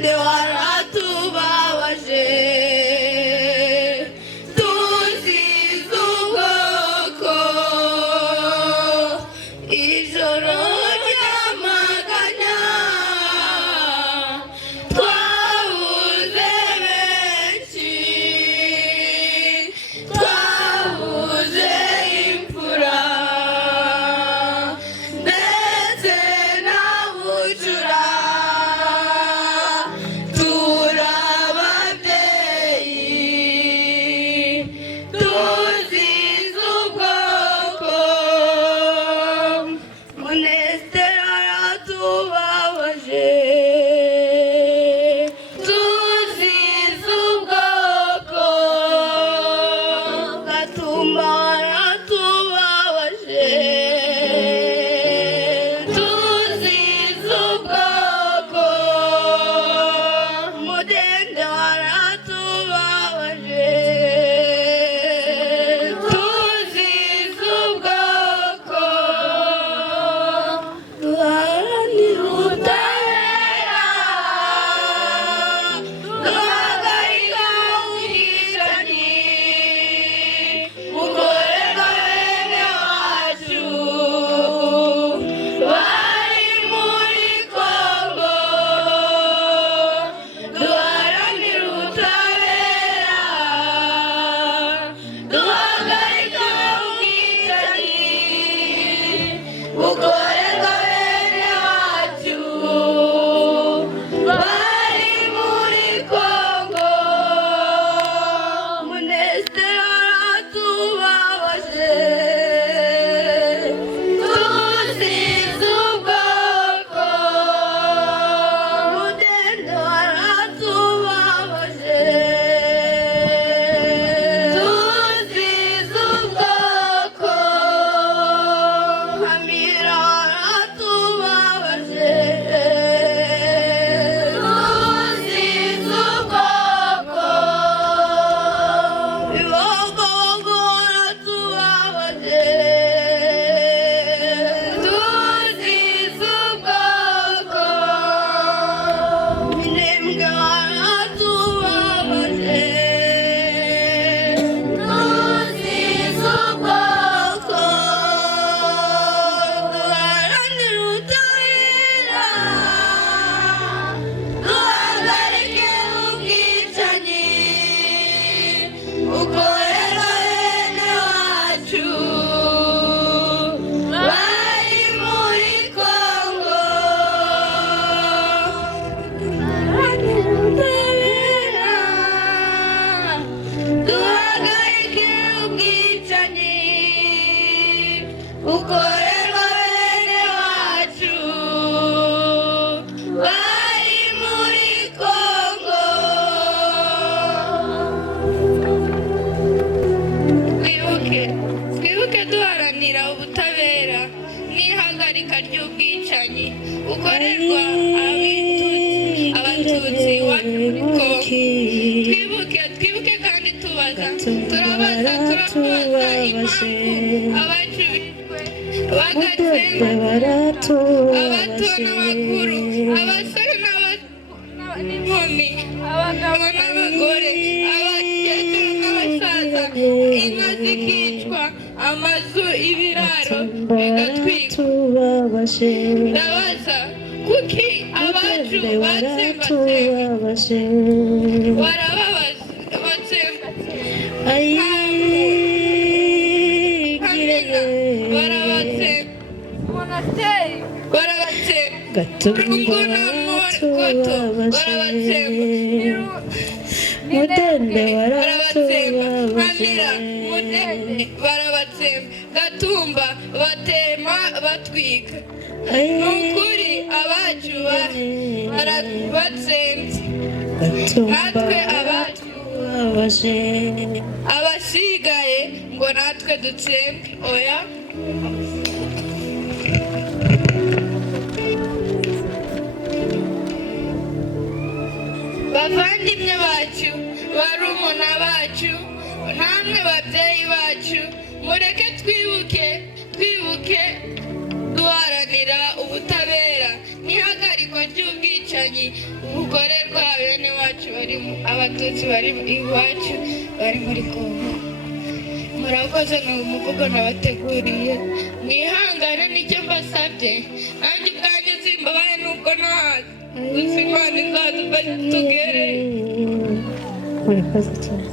mudende waratubabaje tuzize ubwoko ijoro ry'amaganya twabuze benshi twabuze imfura ndetse na bucura turababyeyi tuzize ubwoko Munestero aratubabaje tuzize ubwoko Gatumba aratubabaje tuzize ubwoko Mudende aratubabaje tuzize ubwoko duharanire ubutabera duhagarika ubwicanyi bukorerwa bene wacu bari muri Kongo duharanire ubutabera duhagarika ubwicanyi bukorerwa bene wacu bari muri Kongo Munestero aratubabaje tuzize ubwoko Mudende aratubabaje tuzize ubwoko Hamira aratubabaje tuzize ubwoko Bibogobogo aratubabaje tuzize ubwoko Minembwe aratubabaje tuzize ubwoko duharanire ubutabera duhagarike ubwicanyi bukorerwa bene wacu bari muri Kongo duharanire ubutabera duhagarike ubwicanyi bukorerwa bene wacu bari muri Kongo twibuke duharanira ubutabera n'ihagarika ry'ubwicanyi bukorerwa abatutsi iwacu muri Kongo twibuke kandi turabaza impamvu abacu bishwe bagatsemba abato n'abakuru abasore n'inkumi abagabo n'abagore abakecuru n'abasaza inka zikicwa amazu ibiraro bigatwikwa ndabaza kuki abacu batsembatsemba barababaza batsembatsemba barabatsemba monasteri barabatsemba Mudende waratubabaje barabatsemba Gatumba batema batwika nukuri abacu barabatsembye natwe abacu abasigaye ngo natwe dutsembwe oya bavandimwe bacu barumuna bacu namwe babyeyi bacu mureke twibuke duharanira ubutabera n'ihagarikwa ry'ubwicanyi bukorerwa abatutsi bari iwacu bari muri Kongo. Murakoze ni umuvugo nabateguriye, mwihangane nicyo mbasabye, nanjye ubwanjye simbabaye nuko ntazi, gusa Imana izadufashe tugere. Murakoze cyane.